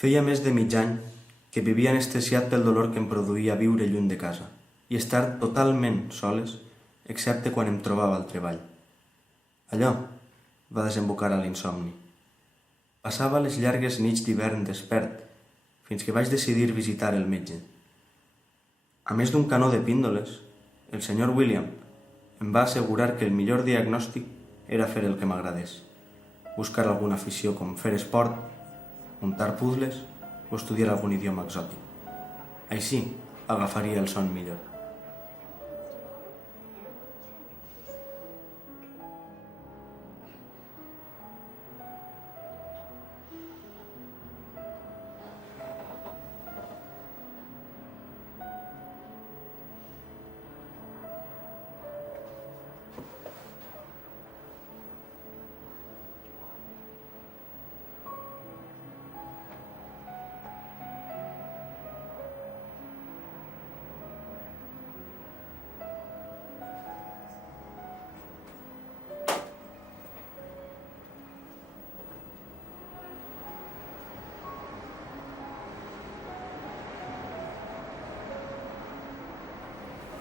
Feia més de mig any que vivia anestesiat pel dolor que em produïa viure lluny de casa i estar totalment soles, excepte quan em trobava al treball. Allò va desembocar a l'insomni. Passava les llargues nits d'hivern despert, fins que vaig decidir visitar el metge. A més d'un canó de píndoles, el senyor William em va assegurar que el millor diagnòstic era fer el que m'agradés, buscar alguna afició com fer esport, muntar puzzles o estudiar algun idioma exòtic. Així agafaria el son millor.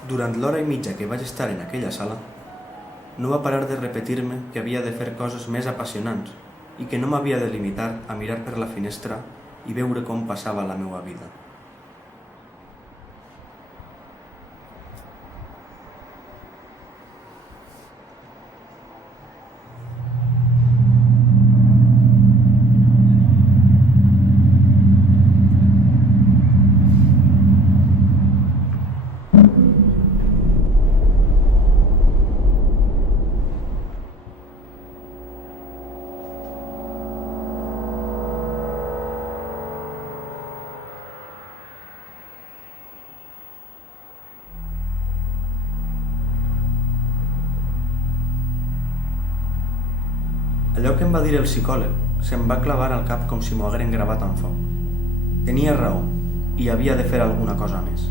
Durant l'hora i mitja que vaig estar en aquella sala, no va parar de repetir-me que havia de fer coses més apassionants i que no m'havia de limitar a mirar per la finestra i veure com passava la meva vida. Allò que em va dir el psicòleg se'm va clavar al cap com si m'ho hagueren gravat amb foc. Tenia raó i havia de fer alguna cosa més.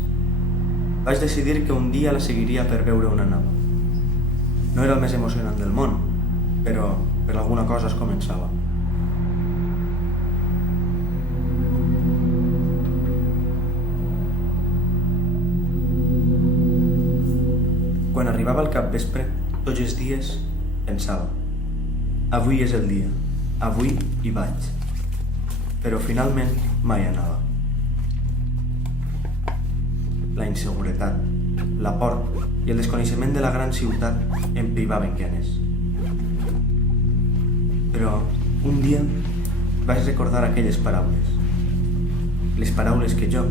Vaig decidir que un dia la seguiria per veure on anava. No era el més emocionant del món, però per alguna cosa es començava. Quan arribava al capvespre, tots els dies, pensava: avui és el dia, avui hi vaig. Però finalment mai anava. La inseguretat, la por i el desconeixement de la gran ciutat em privaven que anés. Però un dia vaig recordar aquelles paraules. Les paraules que jo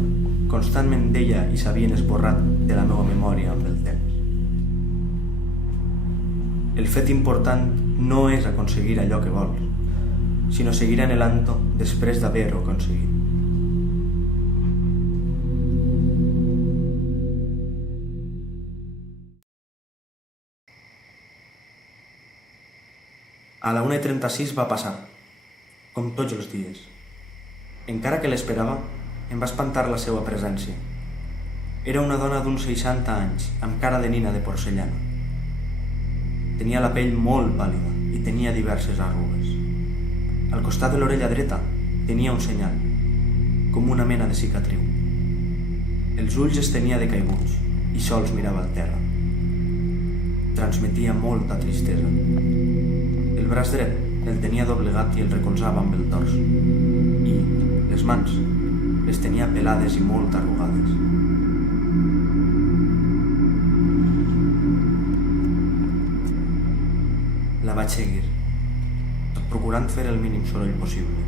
constantment deia i s'havien esborrat de la meva memòria amb el temps. El fet important no és aconseguir allò que vols, sinó seguir anhelant-ho després d'haver-ho aconseguit. A la 1:36 va passar, com tots els dies. Encara que l'esperava, em va espantar la seva presència. Era una dona d'uns 60 anys, amb cara de nina de porcellana. Tenia la pell molt pàl·lida i tenia diverses arrugues. Al costat de l'orella dreta tenia un senyal, com una mena de cicatriu. Els ulls els tenia decaiguts i sols mirava al terra. Transmetia molta tristesa. El braç dret el tenia doblegat i el recolzava amb el tors. I les mans les tenia pelades i molt arrugades. La vaig seguir, tot procurant fer el mínim soroll possible.